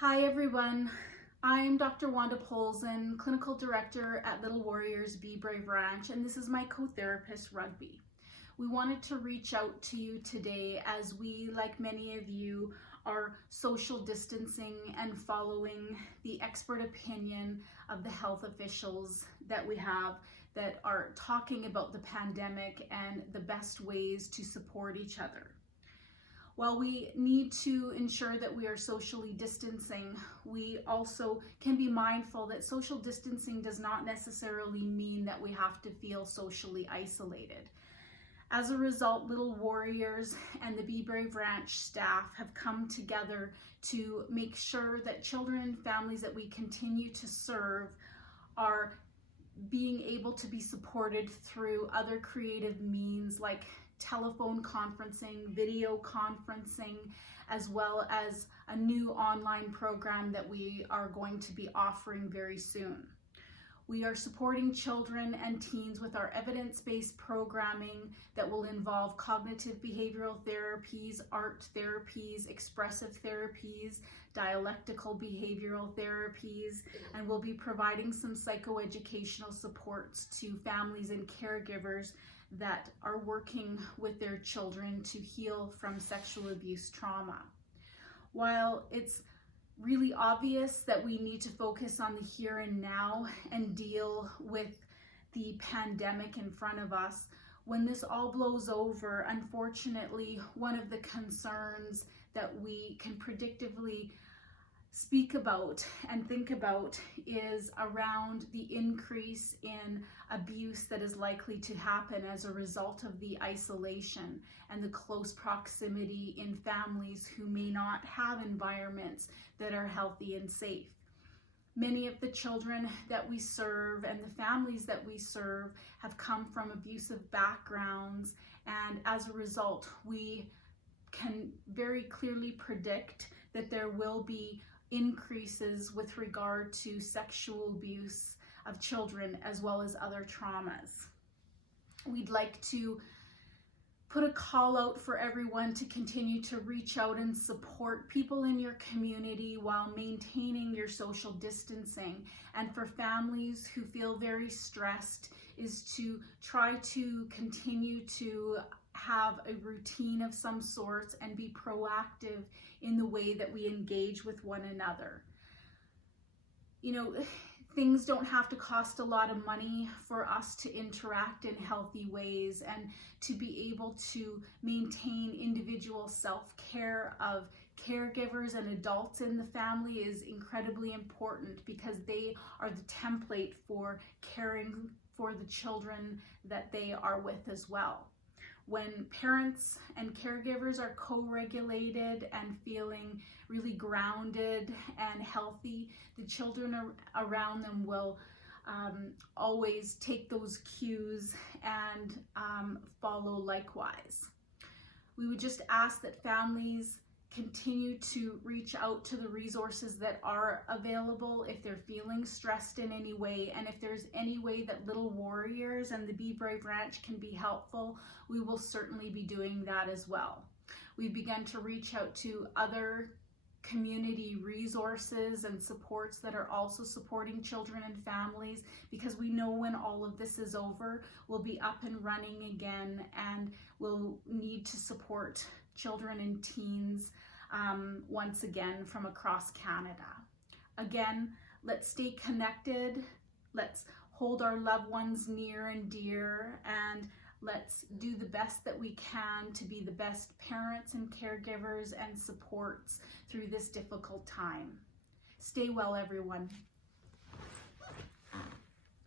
Hi everyone, I'm Dr. Wanda Polzin, Clinical Director at Little Warriors Be Brave Ranch, and this is my co-therapist, Rugby. We wanted to reach out to you today as we, like many of you, are social distancing and following the expert opinion of the health officials that we have that are talking about the pandemic and the best ways to support each other. While we need to ensure that we are socially distancing, we also can be mindful that social distancing does not necessarily mean that we have to feel socially isolated. As a result, Little Warriors and the Be Brave Ranch staff have come together to make sure that children and families that we continue to serve are being able to be supported through other creative means like telephone conferencing, video conferencing, as well as a new online program that we are going to be offering very soon. We are supporting children and teens with our evidence-based programming that will involve cognitive behavioral therapies, art therapies, expressive therapies, dialectical behavioral therapies, and we'll be providing some psychoeducational supports to families and caregivers that are working with their children to heal from sexual abuse trauma. While it's really obvious that we need to focus on the here and now and deal with the pandemic in front of us, when this all blows over, unfortunately, one of the concerns that we can predictively speak about and think about is around the increase in abuse that is likely to happen as a result of the isolation and the close proximity in families who may not have environments that are healthy and safe. Many of the children that we serve and the families that we serve have come from abusive backgrounds, and as a result, we can very clearly predict that there will be increases with regard to sexual abuse of children as well as other traumas. We'd like to put a call out for everyone to continue to reach out and support people in your community while maintaining your social distancing. And for families who feel very stressed, is to try to continue to have a routine of some sorts and be proactive in the way that we engage with one another. You know, things don't have to cost a lot of money for us to interact in healthy ways, and to be able to maintain individual self-care of caregivers and adults in the family is incredibly important, because they are the template for caring for the children that they are with as well. When parents and caregivers are co-regulated and feeling really grounded and healthy, the children around them will always take those cues and follow likewise. We would just ask that families continue to reach out to the resources that are available if they're feeling stressed in any way, and if there's any way that Little Warriors and the Be Brave Ranch can be helpful, we will certainly be doing that as well. We've begun to reach out to other community resources and supports that are also supporting children and families, because we know when all of this is over, we'll be up and running again, and we'll need to support children and teens once again from across Canada. Again, let's stay connected, let's hold our loved ones near and dear, and let's do the best that we can to be the best parents and caregivers and supports through this difficult time. Stay well, everyone.